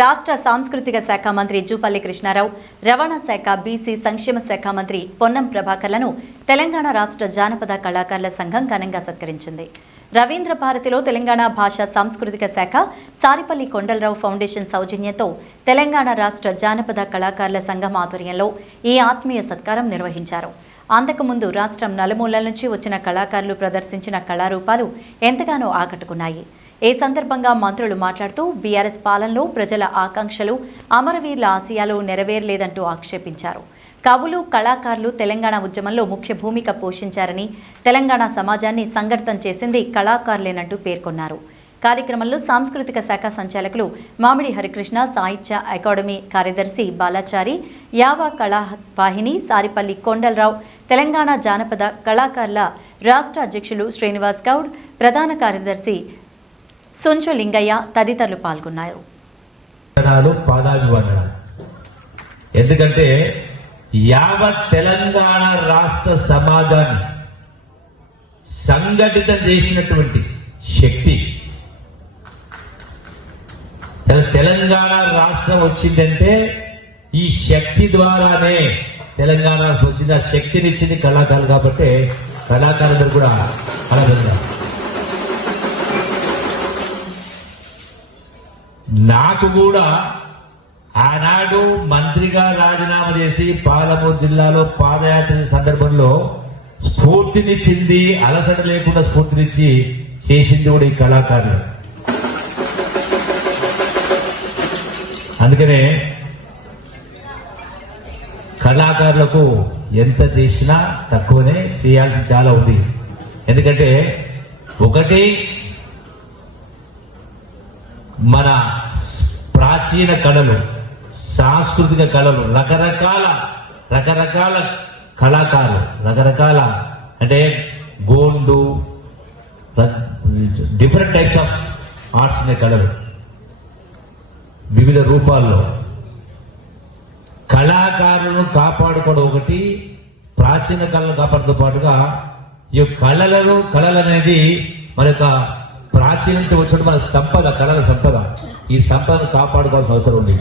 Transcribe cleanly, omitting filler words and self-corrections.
రాష్ట్ర సాంస్కృతిక శాఖ మంత్రి జూపల్లి కృష్ణారావు, రవాణా శాఖ, బీసీ సంక్షేమ శాఖ మంత్రి పొన్నం ప్రభాకర్లను తెలంగాణ రాష్ట్ర జానపద కళాకారుల సంఘం ఘనంగా సత్కరించింది. రవీంద్ర భారతిలో తెలంగాణ భాషా సాంస్కృతిక శాఖ, సారిపల్లి కొండలరావు ఫౌండేషన్ సౌజన్యంతో తెలంగాణ రాష్ట్ర జానపద కళాకారుల సంఘం ఆధ్వర్యంలో ఈ ఆత్మీయ సత్కారం నిర్వహించారు. అంతకుముందు రాష్ట్రం నలుమూలల నుంచి వచ్చిన కళాకారులు ప్రదర్శించిన కళారూపాలు ఎంతగానో ఆకట్టుకున్నాయి. ఈ సందర్భంగా మంత్రులు మాట్లాడుతూ బీఆర్ఎస్ పాలనలో ప్రజల ఆకాంక్షలు, అమరవీరుల ఆశయాలు నెరవేరలేదంటూ ఆక్షేపించారు. కవులు, కళాకారులు తెలంగాణ ఉద్యమంలో ముఖ్య భూమిక పోషించారని, తెలంగాణ సమాజాన్ని సంఘటితం చేసింది కళాకారులేనంటూ పేర్కొన్నారు. కార్యక్రమంలో సాంస్కృతిక శాఖ సంచాలకులు మామిడి హరికృష్ణ, సాహిత్య అకాడమీ కార్యదర్శి బాలాచారి, యావా కళావాహిని సారిపల్లి కొండలరావు, తెలంగాణ జానపద కళాకారుల రాష్ట్ర అధ్యక్షులు శ్రీనివాస్ గౌడ్, ప్రధాన కార్యదర్శి సుంచు లింగయ్య తదితరులు పాల్గొన్నారు. ఎందుకంటే యావత్ తెలంగాణ రాష్ట్ర సమాజాన్ని సంఘటితం చేసినటువంటి శక్తి, తెలంగాణ రాష్ట్రం వచ్చిందంటే ఈ శక్తి ద్వారానే తెలంగాణ వచ్చింది. ఆ శక్తినిచ్చింది కళాకారులు కాబట్టి కళాకారులు కూడా కళాకారులు. నాకు కూడా ఆనాడు మంత్రిగా రాజీనామా చేసి పాలమూరు జిల్లాలో పాదయాత్ర సందర్భంలో స్ఫూర్తినిచ్చింది, అలసట లేకుండా స్ఫూర్తినిచ్చి చేసింది కూడా ఈ కళాకారులు. అందుకనే కళాకారులకు ఎంత చేసినా తక్కువనే, చేయాల్సి చాలా ఉంది. ఎందుకంటే ఒకటి మన ప్రాచీన కళలు, సాంస్కృతిక కళలు, రకరకాల కళాకారులు, రకరకాల అంటే Gond, different types of arts అనే కళలు వివిధ రూపాల్లో. కళాకారులను కాపాడుకోవడం ఒకటి, ప్రాచీన కళలను కాపాడుతో పాటుగా ఈ కళలు అనేది మన యొక్క ప్రాచీనంతో వచ్చిన మన సంపద, కళల సంపద. ఈ సంపదను కాపాడుకోవాల్సిన అవసరం ఉంది.